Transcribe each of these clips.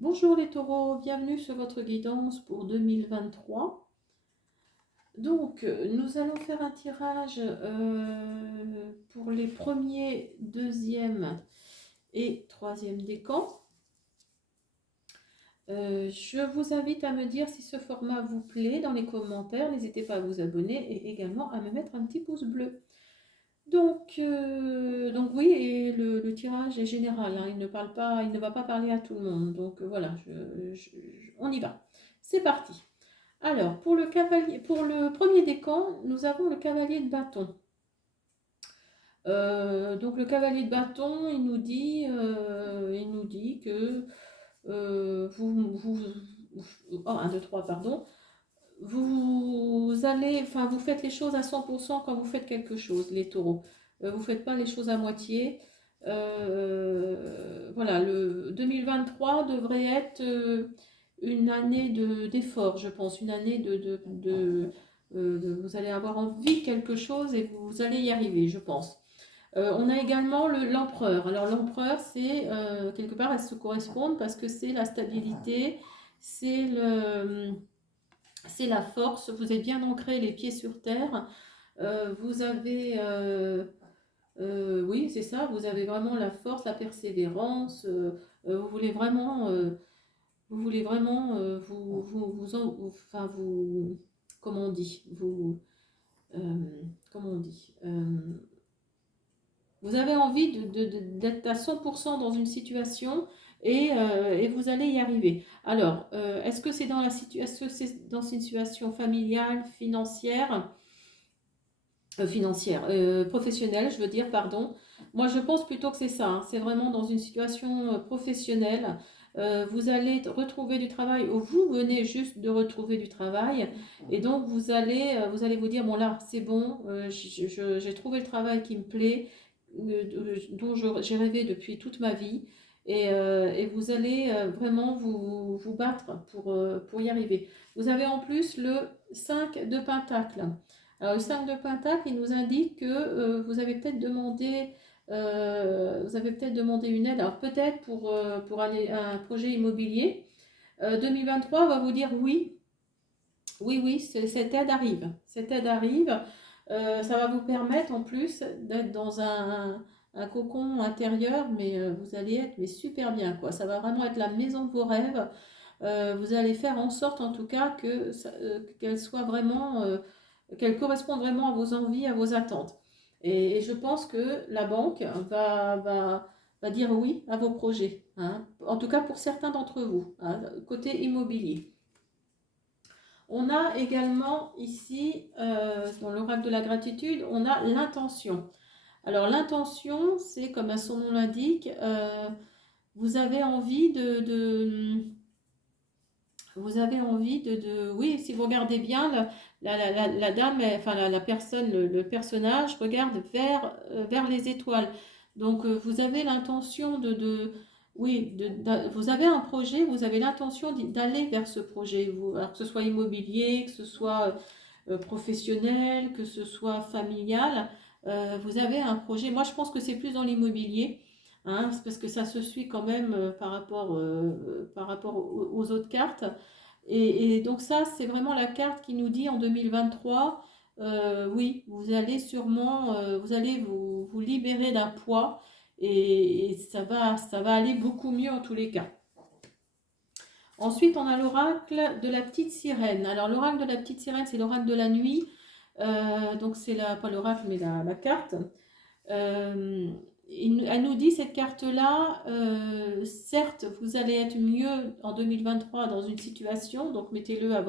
Bonjour les taureaux, bienvenue sur votre guidance pour 2023. Donc, nous allons faire un tirage pour les premiers, deuxième et troisième décans. Je vous invite à me dire si ce format vous plaît dans les commentaires. N'hésitez pas à vous abonner et également à me mettre un petit pouce bleu. Donc oui, et le tirage est général, hein, il ne va pas parler à tout le monde. Donc voilà, on y va. C'est parti. Alors, pour le premier décan, nous avons le cavalier de bâton. Donc le cavalier de bâton, il nous dit que oh, 1, 2, 3, pardon. Vous faites les choses à 100% quand vous faites quelque chose, les taureaux. Vous ne faites pas les choses à moitié. Voilà, le 2023 devrait être une année d'effort, je pense, une année vous allez avoir envie de quelque chose et vous allez y arriver, je pense. On a également l'empereur. Alors l'empereur, c'est quelque part, elles se correspondent parce que c'est la stabilité, c'est c'est la force. Vous êtes bien ancré, les pieds sur terre. Vous avez, oui, c'est ça. Vous avez vraiment la force, la persévérance. Vous voulez vraiment, comment on dit, euh, comment on dit. Vous avez envie d'être à 100% dans une situation et vous allez y arriver. Alors, est-ce que c'est dans c'est dans une situation familiale, professionnelle, je veux dire, pardon. Moi, je pense plutôt que c'est ça, hein. C'est vraiment dans une situation professionnelle. Vous allez retrouver du travail ou vous venez juste de retrouver du travail et donc vous allez vous dire, bon là, c'est bon, j'ai trouvé le travail qui me plaît, dont j'ai rêvé depuis toute ma vie et vous allez vraiment vous battre pour y arriver. Vous avez en plus le 5 de Pentacle. Alors, le 5 de Pentacle, il nous indique que vous avez peut-être demandé une aide, alors peut-être pour un projet immobilier. 2023 va vous dire oui, oui, oui, cette aide arrive. Cette aide arrive. Ça va vous permettre en plus d'être dans un cocon intérieur, mais vous allez être mais super bien, quoi. Ça va vraiment être la maison de vos rêves. Vous allez faire en sorte en tout cas qu'elle soit vraiment, qu'elle corresponde vraiment à vos envies, à vos attentes. Et je pense que la banque va dire oui à vos projets, hein. En tout cas pour certains d'entre vous, hein, côté immobilier. On a également ici, dans l'oracle de la gratitude, on a l'intention. Alors l'intention, c'est comme son nom l'indique, vous avez envie vous avez envie oui, si vous regardez bien, la dame, enfin la personne, le personnage regarde vers les étoiles. Donc vous avez l'intention oui, vous avez un projet, vous avez l'intention d'aller vers ce projet, alors que ce soit immobilier, que ce soit professionnel, que ce soit familial, vous avez un projet. Moi, je pense que c'est plus dans l'immobilier, hein, parce que ça se suit quand même par rapport aux autres cartes. Et donc ça, c'est vraiment la carte qui nous dit en 2023, oui, vous allez sûrement, vous allez vous libérer d'un poids et ça va aller beaucoup mieux en tous les cas. Ensuite, on a l'oracle de la petite sirène. Alors, l'oracle de la petite sirène, c'est l'oracle de la nuit. Donc, c'est pas l'oracle, mais la carte. Elle nous dit cette carte-là, certes, vous allez être mieux en 2023 dans une situation, donc mettez-le à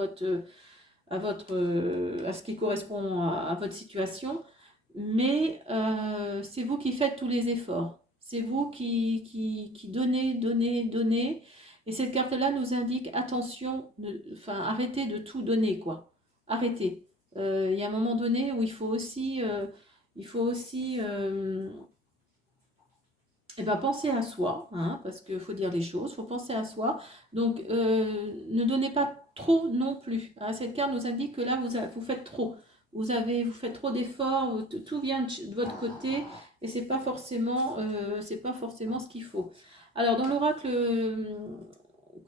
ce qui correspond à votre situation, mais c'est vous qui faites tous les efforts. C'est vous qui donnez, donnez, donnez. Et cette carte-là nous indique attention, enfin arrêtez de tout donner, quoi. Arrêtez. Il y a un moment donné où il faut aussi eh ben, penser à soi, hein, parce qu'il faut dire des choses, il faut penser à soi. Donc, ne donnez pas trop non plus, hein. Cette carte nous indique que là, vous faites trop. Vous faites trop d'efforts, tout vient de votre côté et c'est pas forcément ce qu'il faut. Alors, dans l'oracle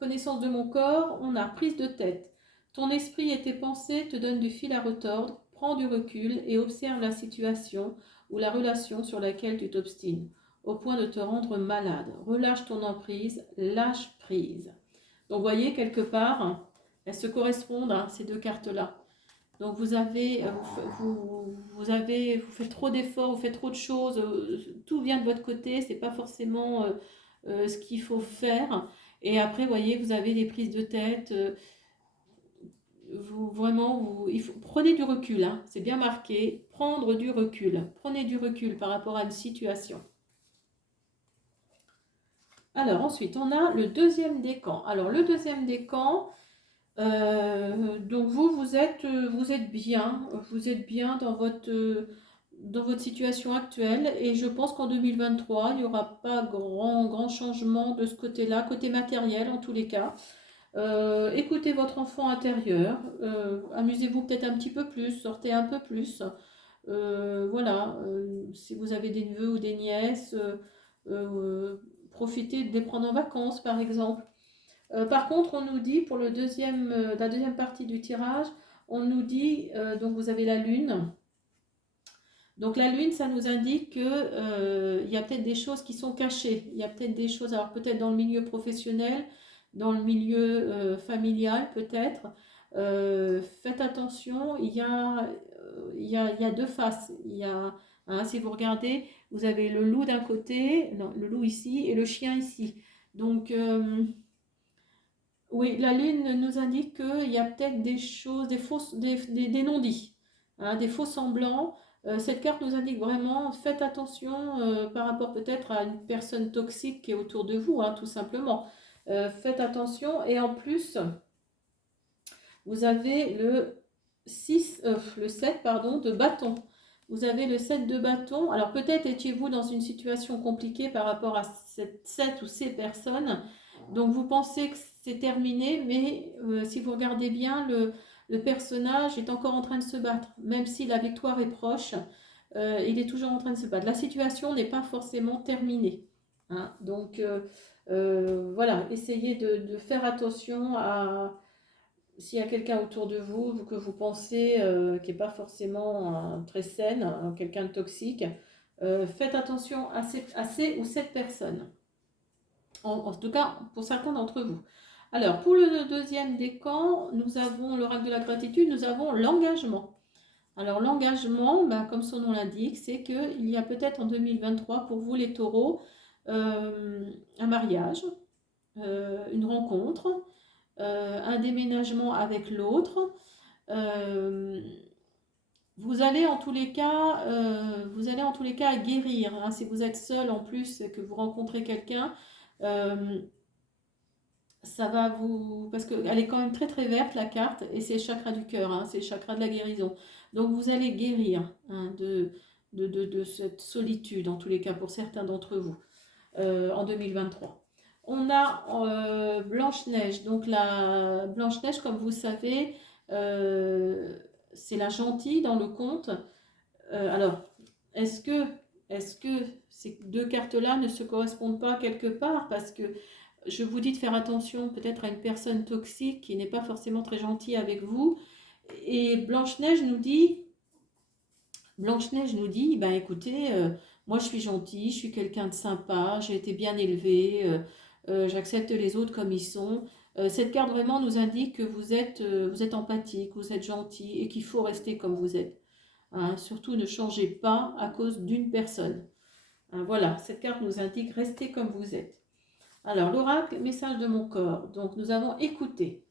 connaissance de mon corps, on a prise de tête. Ton esprit et tes pensées te donnent du fil à retordre. Prends du recul et observe la situation ou la relation sur laquelle tu t'obstines, au point de te rendre malade. Relâche ton emprise, lâche prise. Donc, vous voyez, quelque part, elles se correspondent, hein, ces deux cartes-là. Donc, vous faites trop d'efforts, vous faites trop de choses, tout vient de votre côté, c'est pas forcément ce qu'il faut faire. Et après, vous voyez, vous avez des prises de tête. Prenez du recul, hein, c'est bien marqué, prendre du recul. Prenez du recul par rapport à une situation. Alors ensuite, on a le deuxième décan. Alors le deuxième décan, donc vous êtes bien dans votre situation actuelle et je pense qu'en 2023, il n'y aura pas grand changement de ce côté-là, côté matériel en tous les cas. Écoutez votre enfant intérieur, amusez-vous peut-être un petit peu plus, sortez un peu plus. Voilà, si vous avez des neveux ou des nièces, euh, profitez de les prendre en vacances par exemple. Par contre, on nous dit pour la deuxième partie du tirage, on nous dit, donc vous avez la lune. Donc la lune, ça nous indique que il y a peut-être des choses qui sont cachées. Il y a peut-être des choses, alors peut-être dans le milieu professionnel, dans le milieu familial peut-être. Faites attention, il y a deux faces. Si vous regardez, vous avez le loup d'un côté, non, le loup ici et le chien ici. Donc oui, la lune nous indique qu'il y a peut-être des choses, des non-dits, hein, des faux semblants. Cette carte nous indique vraiment, faites attention par rapport peut-être à une personne toxique qui est autour de vous, hein, tout simplement. Faites attention et en plus, vous avez le 7 pardon, de bâton. Vous avez le 7 de bâton. Alors peut-être étiez-vous dans une situation compliquée par rapport à cette ou ces personnes. Donc vous pensez que c'est terminé, mais si vous regardez bien, le personnage est encore en train de se battre. Même si la victoire est proche, il est toujours en train de se battre. La situation n'est pas forcément terminée, hein. Donc voilà, essayez de faire attention à s'il y a quelqu'un autour de vous que vous pensez qui n'est pas forcément très saine, quelqu'un de toxique, faites attention à ces ou cette personne. En tout cas, pour certains d'entre vous. Alors, pour le deuxième décan, nous avons l'oracle de la gratitude, nous avons l'engagement. Alors, l'engagement, comme son nom l'indique, c'est qu'il y a peut-être en 2023 pour vous les taureaux un mariage, une rencontre, un déménagement avec l'autre. Vous allez en tous les cas, guérir, hein. Si vous êtes seul en plus et que vous rencontrez quelqu'un, ça va vous... Parce qu'elle est quand même très très verte la carte et c'est le chakra du cœur, hein, c'est le chakra de la guérison. Donc vous allez guérir, hein, de cette solitude, en tous les cas pour certains d'entre vous, en 2023. On a Blanche-Neige. Donc la Blanche-Neige, comme vous savez, c'est la gentille dans le conte. Alors, est-ce que, ces deux cartes-là ne se correspondent pas quelque part? Parce que je vous dis de faire attention peut-être à une personne toxique qui n'est pas forcément très gentille avec vous. Et Blanche-Neige nous dit, ben écoutez, moi je suis gentille, je suis quelqu'un de sympa, j'ai été bien élevée, j'accepte les autres comme ils sont. Cette carte vraiment nous indique que vous êtes empathique, vous êtes gentil et qu'il faut rester comme vous êtes, hein. Surtout ne changez pas à cause d'une personne, hein. Voilà, cette carte nous indique restez comme vous êtes. Alors l'oracle, message de mon corps. Donc nous avons écouté.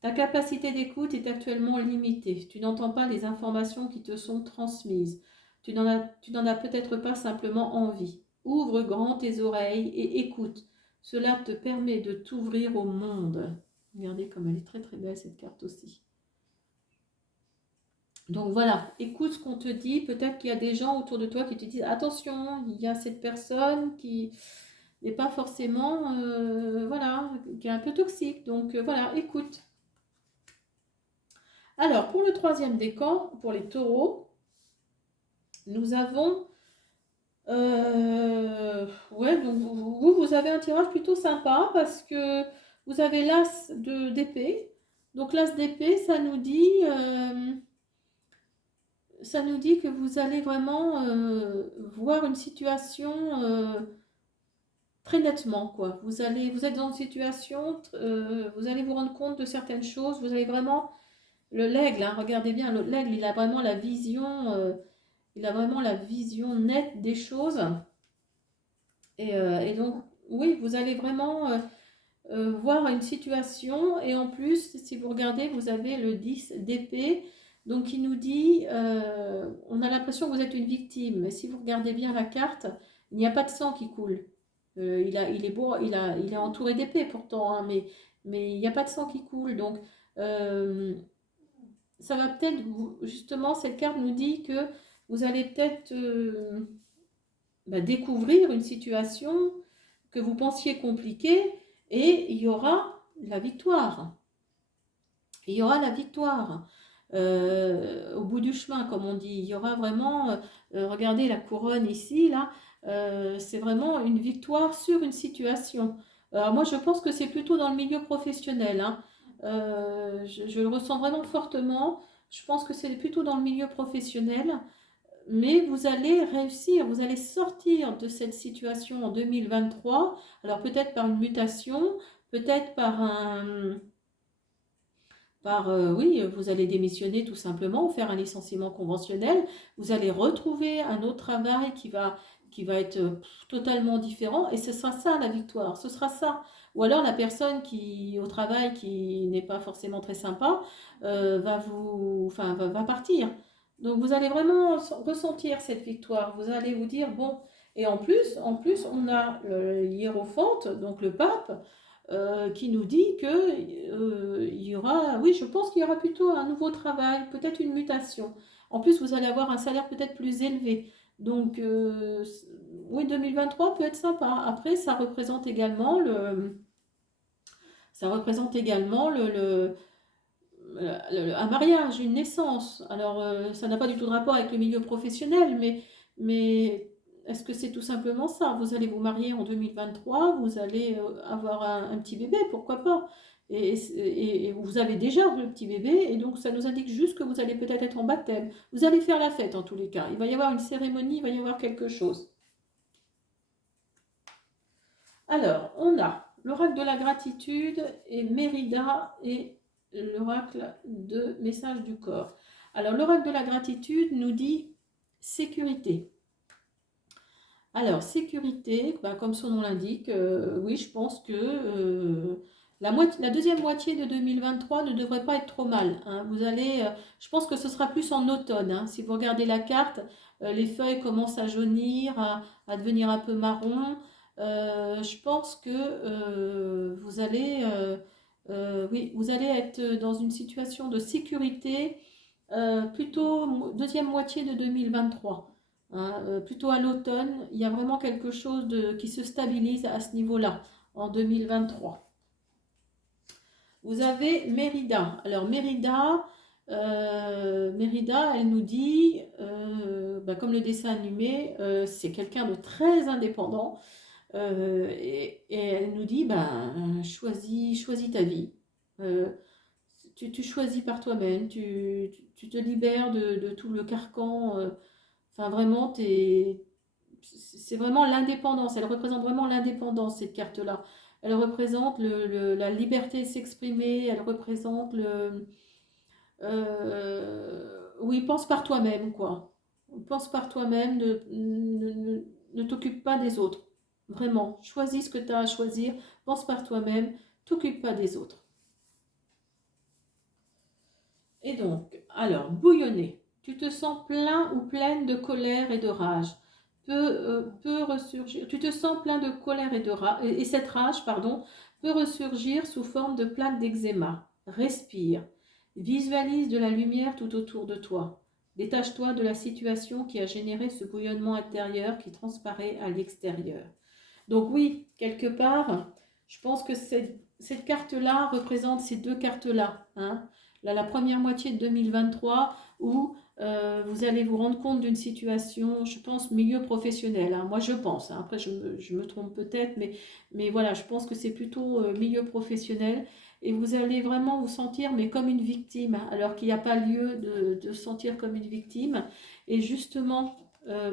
Ta capacité d'écoute est actuellement limitée. Tu n'entends pas les informations qui te sont transmises. Tu n'en as peut-être pas simplement envie. Ouvre grand tes oreilles et écoute. Cela te permet de t'ouvrir au monde. Regardez comme elle est très très belle cette carte aussi. Donc voilà, écoute ce qu'on te dit. Peut-être qu'il y a des gens autour de toi qui te disent attention, il y a cette personne qui n'est pas forcément, voilà, qui est un peu toxique. Donc voilà, écoute. Alors, pour le troisième décan, pour les taureaux, nous avons... ouais, donc vous avez un tirage plutôt sympa parce que vous avez l'as d'épée. Donc l'as d'épée, ça nous dit que vous allez vraiment voir une situation très nettement, quoi. Vous êtes dans une situation, vous allez vous rendre compte de certaines choses, vous allez vraiment, l'aigle, hein, regardez bien, l'aigle, il a vraiment la vision, nette des choses. Et donc, oui, vous allez vraiment voir une situation. Et en plus, si vous regardez, vous avez le 10 d'épée. Donc, il nous dit, on a l'impression que vous êtes une victime. Mais si vous regardez bien la carte, il n'y a pas de sang qui coule. Il est beau, il est entouré d'épée pourtant, hein, mais il n'y a pas de sang qui coule. Donc, euh, ça va peut-être, justement, cette carte nous dit que vous allez peut-être découvrir une situation que vous pensiez compliquée et il y aura la victoire. Il y aura la victoire. Au bout du chemin, comme on dit, il y aura vraiment, regardez la couronne ici, là, c'est vraiment une victoire sur une situation. Alors moi, je pense que c'est plutôt dans le milieu professionnel, hein. Je le ressens vraiment fortement. Je pense que c'est plutôt dans le milieu professionnel. Mais vous allez réussir, vous allez sortir de cette situation en 2023. Alors peut-être par une mutation, peut-être oui, vous allez démissionner tout simplement ou faire un licenciement conventionnel. Vous allez retrouver un autre travail qui va être totalement différent et ce sera ça la victoire, ce sera ça. Ou alors la personne qui au travail qui n'est pas forcément très sympa va partir. Donc vous allez vraiment ressentir cette victoire. Vous allez vous dire bon. Et en plus, on a le hiérophante, donc le pape, qui nous dit que il y aura, oui, je pense qu'il y aura plutôt un nouveau travail, peut-être une mutation. En plus, vous allez avoir un salaire peut-être plus élevé. Donc, oui, 2023 peut être sympa. Après, ça représente également un mariage, une naissance. Alors, ça n'a pas du tout de rapport avec le milieu professionnel, mais est-ce que c'est tout simplement ça? Vous allez vous marier en 2023, vous allez avoir un petit bébé, pourquoi pas? Et vous avez déjà le petit bébé, et donc ça nous indique juste que vous allez peut-être être en baptême. Vous allez faire la fête en tous les cas. Il va y avoir une cérémonie, il va y avoir quelque chose. Alors, on a l'oracle de la gratitude et Mérida et l'oracle de message du corps. Alors, l'oracle de la gratitude nous dit sécurité. Alors, sécurité, comme son nom l'indique, oui, je pense que la deuxième moitié de 2023 ne devrait pas être trop mal, hein. Je pense que ce sera plus en automne, hein. Si vous regardez la carte, les feuilles commencent à jaunir, à devenir un peu marron. Je pense que oui, vous allez être dans une situation de sécurité plutôt deuxième moitié de 2023. Hein, plutôt à l'automne, il y a vraiment quelque chose qui se stabilise à ce niveau-là, en 2023. Vous avez Mérida. Alors Mérida, elle nous dit, comme le dessin animé, c'est quelqu'un de très indépendant. Et elle nous dit, choisis ta vie. Euh, tu choisis par toi-même, tu te libères de tout le carcan. Enfin, vraiment, c'est vraiment l'indépendance. Elle représente vraiment l'indépendance, cette carte-là. Elle représente la liberté de s'exprimer. Elle représente oui, pense par toi-même, quoi. Pense par toi-même, ne t'occupe pas des autres. Vraiment, choisis ce que tu as à choisir. Pense par toi-même, t'occupe pas des autres. Et donc, alors, bouillonner. Tu te sens plein ou pleine de colère et de rage. Peut ressurgir. Tu te sens plein de colère et de rage, et cette rage, pardon, peut ressurgir sous forme de plaques d'eczéma. Respire. Visualise de la lumière tout autour de toi. Détache-toi de la situation qui a généré ce bouillonnement intérieur qui transparaît à l'extérieur. Donc oui, quelque part, je pense que cette carte-là représente ces deux cartes-là, hein. la première moitié de 2023 où vous allez vous rendre compte d'une situation, je pense, milieu professionnel, hein. Moi, je pense, hein. Après, je me trompe peut-être, mais voilà, je pense que c'est plutôt milieu professionnel. Et vous allez vraiment vous sentir, mais comme une victime, alors qu'il n'y a pas lieu de se sentir comme une victime. Et justement,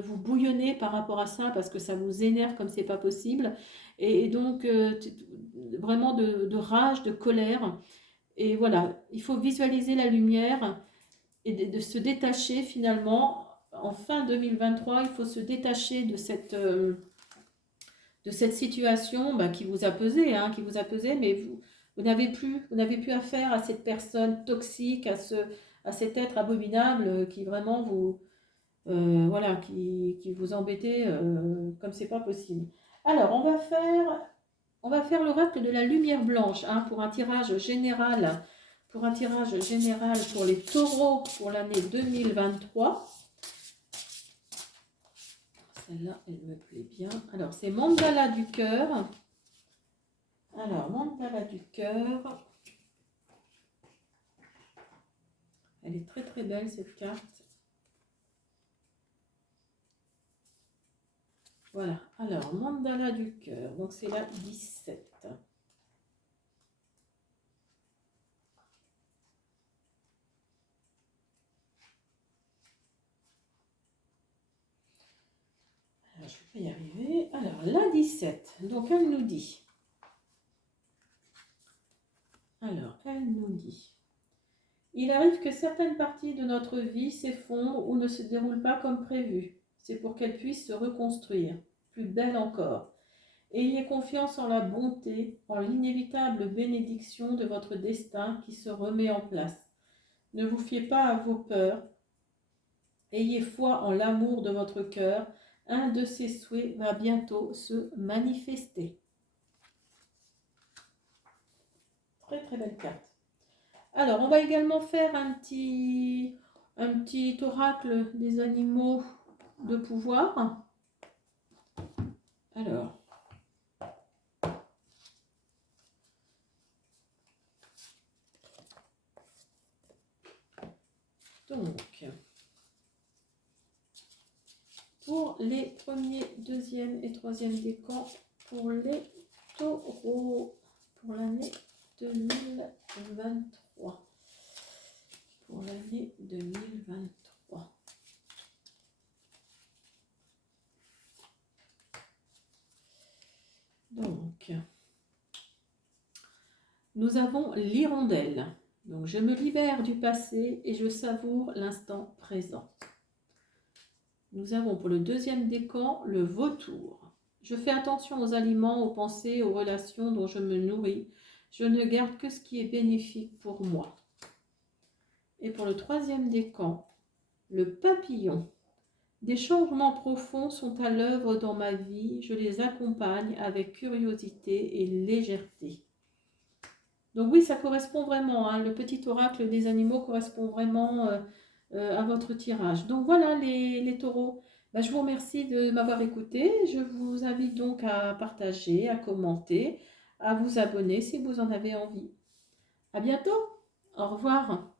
vous bouillonnez par rapport à ça parce que ça vous énerve comme c'est pas possible. Et donc, vraiment de rage, de colère. Et voilà, il faut visualiser la lumière et de se détacher finalement. En fin 2023, il faut se détacher de cette situation bah, qui vous a pesé, hein, qui vous a pesé, mais vous n'avez plus affaire à cette personne toxique, à cet être abominable qui vraiment vous, voilà, qui vous embêtait comme c'est pas possible. Alors, on va faire l'oracle de la lumière blanche, hein, pour un tirage général, pour les taureaux pour l'année 2023. Celle-là, elle me plaît bien. Alors, c'est Mandala du cœur. Alors, Mandala du cœur. Elle est très très belle cette carte. Voilà. Alors, Mandala du cœur. Donc, c'est la 17. Alors, je ne vais pas y arriver. Alors, la 17. Donc, elle nous dit. Alors, elle nous dit. Il arrive que certaines parties de notre vie s'effondrent ou ne se déroulent pas comme prévu. C'est pour qu'elles puissent se reconstruire, plus belles encore. Ayez confiance en la bonté, en l'inévitable bénédiction de votre destin qui se remet en place. Ne vous fiez pas à vos peurs. Ayez foi en l'amour de votre cœur. Un de ses souhaits va bientôt se manifester. Très très belle carte. Alors, on va également faire un petit oracle des animaux de pouvoir. Alors, donc, pour les premiers, deuxième et troisième décans, pour les taureaux, pour l'année 2023. Pour l'année 2023. Donc, nous avons l'hirondelle. Donc, je me libère du passé et je savoure l'instant présent. Nous avons pour le deuxième décan le vautour. Je fais attention aux aliments, aux pensées, aux relations dont je me nourris. Je ne garde que ce qui est bénéfique pour moi. Et pour le troisième décan, le papillon. Des changements profonds sont à l'œuvre dans ma vie. Je les accompagne avec curiosité et légèreté. Donc oui, ça correspond vraiment, hein, le petit oracle des animaux correspond vraiment à votre tirage. Donc voilà les taureaux. Ben, je vous remercie de m'avoir écouté. Je vous invite donc à partager, à commenter, à vous abonner si vous en avez envie. À bientôt. Au revoir.